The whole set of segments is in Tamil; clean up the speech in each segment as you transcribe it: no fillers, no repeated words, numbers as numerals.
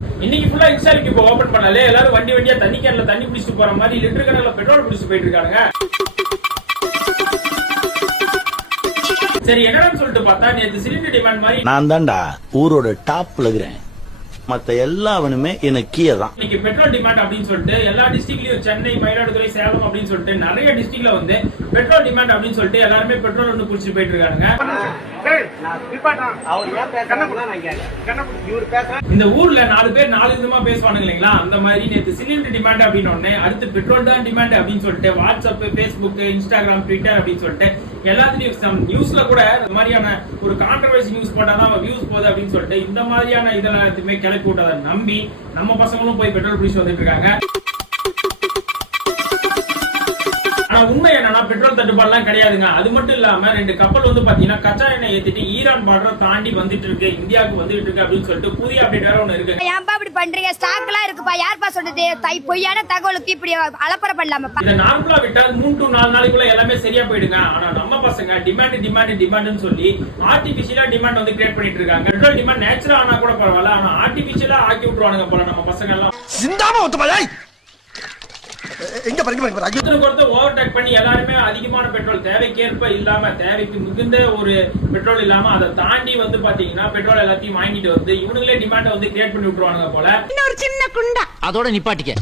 இன்னைக்கு ஃபுல்லா இன்ஸ்டாலுக்கு இப்போ ஓபன் பண்ணாலே எல்லாரும் வண்டி வண்டியா தண்ணி கேன்ல தண்ணி குடிச்சிட்டு போற மாதிரி லிட்டர் கணக்குல பெட்ரோல் குடிச்சிட்டு போயிட்டு இருக்காங்க. சரி என்னன்னு சொல்லிட்டு பார்த்தா நேத்து சிலிண்டர் டிமாண்ட் மாதிரி நான் தான்டா ஊரோட டாப்ல இருக்கிறேன். மத்த எல்லாவனுமே எனக்கு கீழே தான். இன்னைக்கு பெட்ரோல் டிமாண்ட் அப்படின்னு சொல்லிட்டு எல்லா டிஸ்ட்ரிக்ட்லயும் சென்னை, மயிலாடுதுறை, சேலம் அப்படின்னு சொல்லிட்டு நிறைய டிஸ்ட்ரிக்ட்ல வந்து பெட்ரோல் டிமாண்ட் அப்படின்னு சொல்லிட்டு எல்லாருமே பெட்ரோல் வந்து குடிச்சிட்டு போயிட்டு இருக்காங்க. இந்த ஊர்ல 4 பேர் 4 விதமா பேசுவானுங்க இல்லைங்களா, அந்த மாதிரி நேத்து சிலிண்டர் டிமாண்ட் அப்படின்னு ஒண்ணு, அடுத்து பெட்ரோல் தான் டிமாண்ட் அப்படின்னு சொல்லிட்டு வாட்ஸ்அப், பேஸ்புக், இன்ஸ்டாகிராம், ட்விட்டர் அப்படின்னு சொல்லிட்டு எல்லாத்துலயும் நியூஸ்ல கூட இந்த மாதிரியான ஒரு கான்ட்ரோவர்சி நியூஸ் போட்டாதான் வியூஸ் போகுது அப்படின்னு சொல்லிட்டு இந்த மாதிரியான இதெல்லாம் கிளப்பி விட்டதை நம்பி நம்ம பசங்களும் போய் பெட்ரோல் குடிச்சு வந்துட்டு இருக்காங்க. உண்மை என்னன்னா பெட்ரோல் தட்டுப்பாடுலாம் கிடையாதுங்க. அது மட்டும் இல்லாம 2 கப்பல் வந்து பாத்தீங்கன்னா கச்சா எண்ணெய் ஏத்திட்டு ஈரான் பார்டர் தாண்டி வந்துட்டு இருக்கு, இந்தியாவுக்கு வந்துட்டு இருக்கு அப்படின்னு சொல்லிட்டு புதிய அப்டேட் வேற ஒண்ணு இருக்கு. ஏன்பா இப்படி பண்றீங்க? ஸ்டாக் எல்லாம் இருக்குப்பா, யார்ப்பா சொன்னது? பொய்யான தகவலுக்கு இப்படி அலப்பற பண்ணலாமா? இத நார்மலா விட்டா 3 to 4 நாளைக்குள்ள எல்லாமே சரியா போயிடுங்க. ஆனா நம்ம பசங்க டிமாண்ட்னு சொல்லி ஆர்டிபிஷியலா டிமாண்ட் வந்து கிரியேட் பண்ணிட்டு இருக்காங்க. பெட்ரோல் டிமாண்ட் நேச்சுரல் ஆனா கூட பரவாயில்ல, ஆனா ஆர்டிபிஷியலா ஆக்கி விட்டுருவானுங்க போல நம்ம பசங்க எல்லாம். சிந்தாம ஒத்துமையா எங்க ஓவர்டேக் பண்ணி எல்லாருமே அதிகமான பெட்ரோல் தேவைக்கேற்ப இல்லாம, தேவைக்கு மிகுந்த ஒரு பெட்ரோல் இல்லாம அதை தாண்டி வந்து பாத்தீங்கன்னா பெட்ரோல் எல்லாத்தையும் வாங்கிட்டு வந்து இவனுங்களே டிமாண்ட் வந்து கிரியேட் பண்ணி விட்டுருவானுங்க போல. இன்னொரு சின்ன குண்டா அதோட நிப்பாட்டிக்க.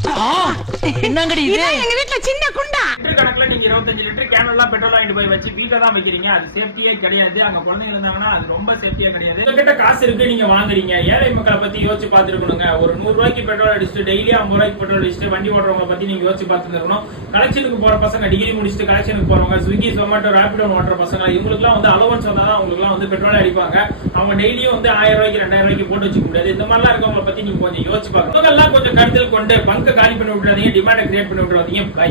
என்னங்கடி இது? எங்க வீட்ல சின்ன குண்டா. லிட்டர் கணக்குல நீங்க 25 லிட்டர் கேன் எல்லாம் பெட்ரோல் வாங்கிட்டு போய் வச்சு வீட்ல தான் வைக்கிறீங்க. அது சேஃப்டியே கிடையாது. அங்க குழந்தைங்க இருந்தாங்கன்னா அது ரொம்ப சேஃப்டியா கிடையாது. உங்ககிட்ட காசு இருக்கு, நீங்க வாங்குறீங்க. ஏழை மக்களை பத்தி யோசிச்சு பாத்துருக்கணுங்க. ஒரு 100 ரூபாய்க்கு பெட்ரோல் அடிச்சுட்டு டெய்லி 50 ரூபாய்க்கு பெட்ரோல் அடிச்சுட்டு வண்டி ஓட்டுறவங்க பத்தி நீங்க யோசிச்சு பார்த்துருக்கணும். கலெக்ஷனுக்கு போற பசங்க, டிகிரி முடிச்சுட்டு கலெக்ஷனுக்கு போறவங்க, ஸ்விக்கி, ஜொமேட்டோ, ராபிடோ ஓட்டுற பசங்க, இவங்களுக்கு எல்லாம் வந்து அலவன்ஸ் வந்தா தான் அவங்களுக்கு எல்லாம் வந்து பெட்ரோல் அடிப்பாங்க. அவங்க டெய்லியும் வந்து 1000 ரூபாய்க்கு 2000 ரூபாய்க்கு போட்டு வச்சுக்க முடியாது. இந்த மாதிரிலாம் இருக்கவங்களை பத்தி நீங்க கொஞ்சம் யோசிச்சு பாருங்க. கொஞ்சம் கருத்தில் கொண்டு பங்க காலி பண்ணி விட்டுறாதீங்க, டிமாண்டை கிரியேட் பண்ணி விட்டுறாதீங்க. பை.